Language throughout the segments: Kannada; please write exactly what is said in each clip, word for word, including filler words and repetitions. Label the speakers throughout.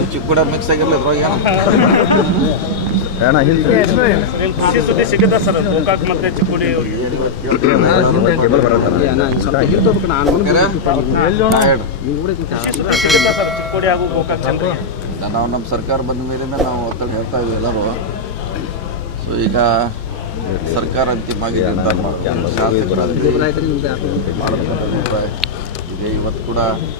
Speaker 1: ಚಿಕ್ಕುಡ ಮಿಕ್ಸ್ ಆಗಿರಲಿ ಅದ್ರೊಳಗೆ
Speaker 2: ಅಣ್ಣ ಹಿಂದೆ
Speaker 3: ಖುಷಿ ಸುದ್ದಿ ಸಿಗುತ್ತಾ ಸರ್ ಗೋಕಾಕ್ ಮತ್ತೆ ಚಿಕ್ಕೋಡಿ ಸಿಗುತ್ತಾ ಸರ್ ಚಿಕ್ಕೋಡಿ ಹಾಗೂ ಗೋಕಾಕ್ ಜನರಿಗೆ?
Speaker 1: ನಾವು ನಮ್ಮ ಸರ್ಕಾರ ಬಂದ ಮೇಲಿಂದ ನಾವು ಒತ್ತಡ ಹೇಳ್ತಾ ಇದ್ದೀವಿ ಎಲ್ಲರೂ. ಸೊ ಈಗ ಸರ್ಕಾರ ಅಂತಿಮ ಆಗಿದೆ ಅಂತ ಶಾಸಕರ ಅಭಿಪ್ರಾಯ ಇದೆ. ಇವತ್ತು ಕೂಡ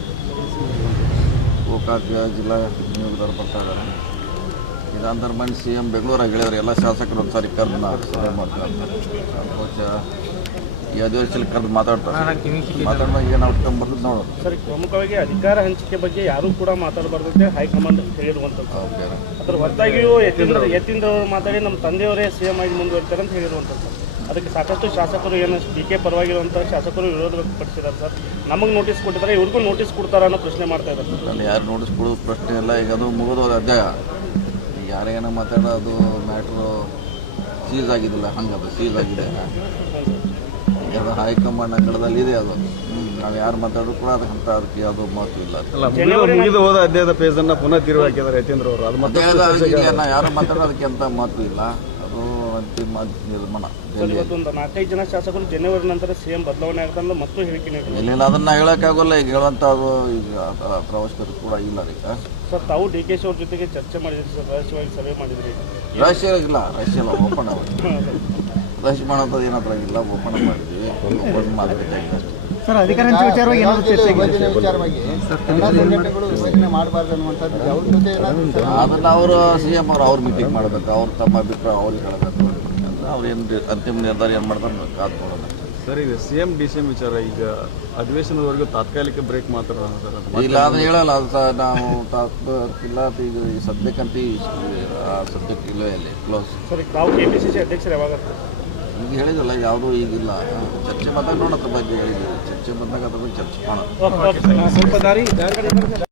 Speaker 1: ಗೋಕಾಕ್ ಜಿಲ್ಲಾ ನಿಯೋಗದವ್ರು ಬರ್ತಾ ಇದ್ದಾರೆ. ಇದಾಂತರ ಮಂದಿ ಸಿ ಎಂ ಬೆಂಗಳೂರಾಗ ಹೇಳಿದ್ರೆ ಎಲ್ಲ ಶಾಸಕರು ಒಂದು ಸಾರಿ ಕರೆದು ನಾವು ಸಭೆ ಮಾಡ್ತಾರೆ. ಬಹುಶಃ ಈ ಅಧಿವೇಶನದಲ್ಲಿ ಕರೆದು ಮಾತಾಡ್ತಾರೆ. ಮಾತಾಡಿದಾಗ ಏನು ಔಟ್ಕಮ್ ಬರ್ತದೆ ನೋಡೋದು.
Speaker 3: ಸರ್, ಪ್ರಮುಖವಾಗಿ ಅಧಿಕಾರ ಹಂಚಿಕೆ ಬಗ್ಗೆ ಯಾರೂ ಕೂಡ ಮಾತಾಡಬಾರ್ದಂತೆ ಹೈಕಮಾಂಡ್ ಹೇಳಿರುವಂಥದ್ದು. ಅದ್ರ ಹೊರತಾಗಿಯೂ ಯತೀಂದ್ರ ಯತೀಂದ್ರ ಅವರು ಮಾತಾಡಿ ನಮ್ಮ ತಂದೆಯವರೇ ಸಿ ಎಂ ಆಗಿ ಮುಂದುವರಿತಾರೆ ಅಂತ ಹೇಳಿರುವಂಥದ್ದು. ಅದಕ್ಕೆ ಸಾಕಷ್ಟು ಶಾಸಕರು ಏನು ಡಿ ಕೆ ಪರವಾಗಿರುವಂಥ ಶಾಸಕರು ವಿರೋಧ ವ್ಯಕ್ತಪಡಿಸಿದ್ದಾರೆ ಸರ್. ನಮಗೆ ನೋಟಿಸ್ ಕೊಟ್ಟಿದ್ದಾರೆ, ಇವ್ರಿಗೂ ನೋಟಿಸ್ ಕೊಡ್ತಾರ ಅನ್ನೋ ಪ್ರಶ್ನೆ ಮಾಡ್ತಾ ಇದ್ದಾರೆ.
Speaker 1: ಅಲ್ಲಿ ಯಾರು ನೋಟಿಸ್ ಕೊಡೋದು ಪ್ರಶ್ನೆ ಇಲ್ಲ. ಈಗ ಅದು ಮುಗಿದೋದ ಅಧ್ಯಾಯ. ಈಗ ಯಾರೇನೋ ಮಾತಾಡೋದು ಮ್ಯಾಟ್ರು ಸೀಸ್ ಆಗಿದ್ದಿಲ್ಲ, ಹಂಗದು ಸೀಸ್ ಆಗಿದೆ. ಈಗ ಅದು ಹೈಕಮಾಂಡ್ ಅಂಗಳದಲ್ಲಿ ಇದೆ. ಅದು ನಾವು ಯಾರು ಮಾತಾಡೋದು ಕೂಡ ಅದಕ್ಕಂತ ಅದಕ್ಕೆ ಯಾವುದೋ ಮಾತು ಇಲ್ಲ.
Speaker 2: ಮುಗಿದು ಹೋದ ಅಧ್ಯಾಯದ ಪೇಜ್ ಅನ್ನ ಪುನಃ ತಿರುಗಿ ಹಾಕಿದ್ದಾರೆ ಯತೀಂದ್ರ ಅವರು. ಅದು ಮತ್ತೆ
Speaker 1: ನಾವು ಯಾರು ಮಾತಾಡೋದು ಅದಕ್ಕೆ ಅಂತ ಮಾತು ಇಲ್ಲ. ಅದು ಅಂತಿಮ ನಿರ್ಮಾಣ.
Speaker 3: ಇವತ್ತೊಂದು ನಾಲ್ಕೈದು ಜನ ಶಾಸಕರು ಜನವರಿ ನಂತರ ಸಿಎಂ ಬದಲಾವಣೆ ಆಗ್ತಂದ್ರೆ ಮತ್ತು ಹೇಳಿಕೆ ನೀಡಿದ್ರು.
Speaker 1: ಇಲ್ಲ ಅದನ್ನ ಹೇಳೋಕ್ಕಾಗೋಲ್ಲ. ಈಗ ಹೇಳುವಂಥ ಅದು ಈಗ ಅವಶ್ಯಕತೆ ಕೂಡ ಇಲ್ಲ. ಈಗ
Speaker 3: ಸರ್, ತಾವು ಡಿ ಕೆ ಶಿ ಅವ್ರ ಜೊತೆಗೆ ಚರ್ಚೆ ಮಾಡಿದ್ರಿ ಸರ್, ರಹಸ್ಯವಾಗಿ ಸಭೆ ಮಾಡಿದ್ರಿ.
Speaker 1: ರಹಸ್ಯ ಇಲ್ಲ, ರಹಸ್ಯ ಇಲ್ಲ, ಓಪನ್ ಆಗ ರಹಸ್ಯ ಮಾಡೋದು ಏನಾದ್ರಾಗಿಲ್ಲ. ಓಪನ್ ಮಾಡಿದ್ವಿ, ಓಪನ್ ಮಾಡಬೇಕಾಗಿದೆ ಅಷ್ಟೇ.
Speaker 4: ಸರ್, ಅಧಿಕಾರ ಹಂಚಿಕೆ ವಿಚಾರವಾಗಿ ಏನಾದರೂ ಚರ್ಚೆ
Speaker 5: ವಿಚಾರವಾಗಿ ಸಂಘಟನೆಗಳು ಯೋಚನೆ ಮಾಡಬಾರ್ದು ಅನ್ನುವಂಥದ್ದು ಅವ್ರ ಜೊತೆ
Speaker 1: ಅದನ್ನ ಅವರು ಸಿ ಎಂ ಅವರು ಅವ್ರ ಮೀಟಿಂಗ್ ಮಾಡಬೇಕು. ಅವ್ರು ತಮ್ಮ ಅಭಿಪ್ರಾಯ ಅವ್ರಿಗೆ ಹೇಳಬೇಕು. ಅವ್ರು ಏನು ಅಂತಿಮ ನಿರ್ಧಾರ ಏನು ಮಾಡ್ತಾರೆ ಕಾದ್ಕೊಳ್ಳೋದು.
Speaker 2: ಸರ್, ಈಗ C M D C M ವಿಚಾರ ಈಗ ಅಧಿವೇಶನದವರೆಗೂ ತಾತ್ಕಾಲಿಕ ಬ್ರೇಕ್ ಮಾತ್ರ
Speaker 1: ಇಲ್ಲ, ಅದು ಹೇಳಲ್ಲ. ಅದು ಸಹ ನಾವು ತಾತ್ಕಾಲಿಕ ಈಗ ಈ ಸದ್ಯಕ್ಕಂತ ಆ ಸಬ್ಜೆಕ್ಟ್ ಇಲ್ಲವೇ ಇಲ್ಲ, ಕ್ಲೋಸ್.
Speaker 3: ಸರ್, ತಾವು ಕೆ ಪಿ ಸಿ ಸಿ ಅಧ್ಯಕ್ಷರು ಯಾವಾಗ?
Speaker 1: ಈಗ ಹೇಳಿದಲ್ಲ, ಯಾವುದೂ ಈಗಿಲ್ಲ. ಚರ್ಚೆ ಬಂದಾಗ ನೋಡೋದ್ರ ಬಗ್ಗೆ ಹೇಳಿದ್ದೀವಿ. ಚರ್ಚೆ ಬಂದಾಗ ಅದ್ರ ಬಗ್ಗೆ ಚರ್ಚೆ ಮಾಡೋದು.
Speaker 4: ಸ್ವಲ್ಪ ದಾರಿ